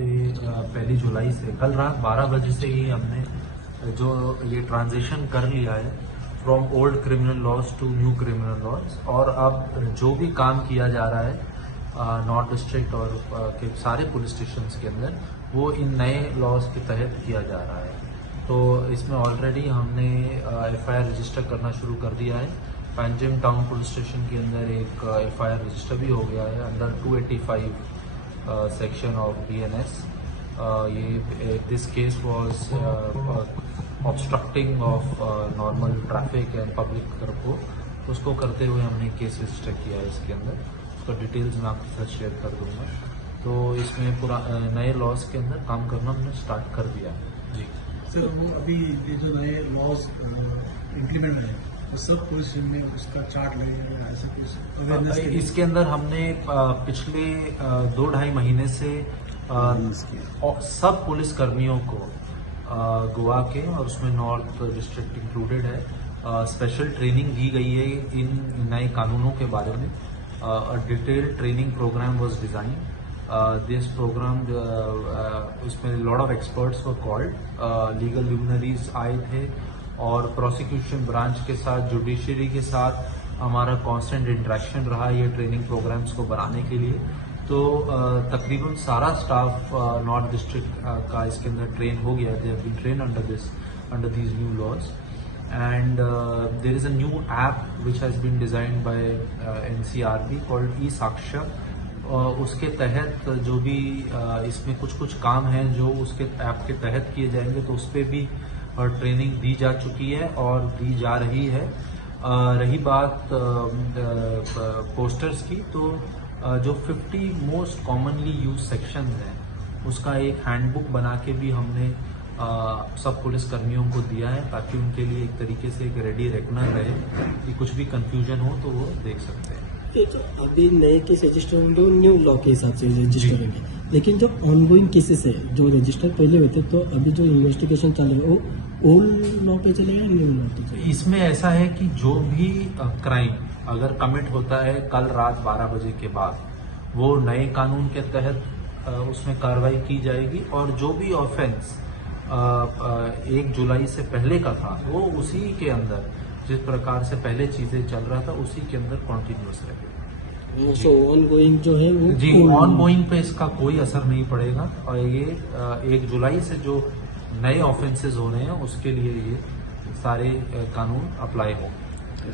से 1 जुलाई से कल रात 12 बजे से ही हमने जो ये ट्रांजिशन कर लिया है from old criminal laws to new criminal laws. और अब जो भी काम किया जा रहा है नॉर्थ डिस्ट्रिक्ट और के सारे पुलिस स्टेशन के अंदर, वो इन नए लॉज के तहत किया जा रहा है। तो इसमें ऑलरेडी हमने FIR रजिस्टर करना शुरू कर दिया है। पैंजिम टाउन पुलिस स्टेशन के अंदर एक FIR रजिस्टर भी हो गया है अंडर 285 सेक्शन ऑफ BNS। ये this case was obstructing of normal traffic and public को उसको करते हुए हमने केस रजिस्टर किया है इसके अंदर। उसका डिटेल्स मैं आपके साथ शेयर कर दूंगा। तो इसमें पूरा नए लॉज के अंदर काम करना हमने स्टार्ट कर दिया जी। सर, वो अभी ये जो नए लॉज इम्प्लीमेंट है वो सब पुलिस में उसका चार्ट लगेगा, ऐसा कुछ अवेयरनेस? इसके अंदर हमने पिछले 2-2.5 महीने से सब पुलिस कर्मियों को गोवा के और उसमें नॉर्थ डिस्ट्रिक्ट इंक्लूडेड है, स्पेशल ट्रेनिंग दी गई है इन नए कानूनों के बारे में। Detailed training programme was design. This programme उसमें lot of experts were called, legal luminaries आए थे और प्रोसिक्यूशन ब्रांच के साथ, जुडिशरी के साथ हमारा कांस्टेंट इंटरेक्शन रहा ये ट्रेनिंग प्रोग्राम्स को बनाने के लिए। तो तकरीबन सारा स्टाफ नॉर्थ डिस्ट्रिक्ट का इसके अंदर ट्रेन हो गया। They have been train under these new laws and there is a new app which has been designed by NCRB called eSaksha। उसके तहत जो भी इसमें कुछ काम हैं जो उसके ऐप के तहत किए जाएंगे, तो उस पर भी ट्रेनिंग दी जा चुकी है और दी जा रही है। रही बात पोस्टर्स की, तो जो 50 मोस्ट कॉमनली यूज सेक्शंस हैं उसका एक हैंडबुक बना के भी हमने सब पुलिस कर्मियों को दिया है, ताकि उनके लिए एक तरीके से एक रेडी रेकनर रहे कि कुछ भी कंफ्यूजन हो तो वो देख सकते हैं। तो अभी नए केस रजिस्टर होंगे न्यू लॉ के हिसाब से रजिस्टर होंगे, लेकिन जो ऑनगोइंग केसेस है जो रजिस्टर पहले हुए थे, तो अभी जो इन्वेस्टिगेशन चल रहा है वो ओल्ड लॉ पे चलेगा न्यू लॉ पे चलेगा? इसमें ऐसा है कि जो भी क्राइम अगर कमिट होता है कल रात 12 बजे के बाद, वो नए कानून के तहत उसमें कार्रवाई की जाएगी। और जो भी ऑफेंस 1 जुलाई से पहले का था वो उसी के अंदर, जिस प्रकार से पहले चीजें चल रहा था उसी के अंदर कॉन्टिन्यूस रहेगा। सो ऑन गोइंग जो है वो जी, ऑन गोइंग पे इसका कोई असर नहीं पड़ेगा। और ये 1 जुलाई से जो नए ऑफेंसेस हो रहे हैं उसके लिए ये सारे कानून अप्लाई होंगे।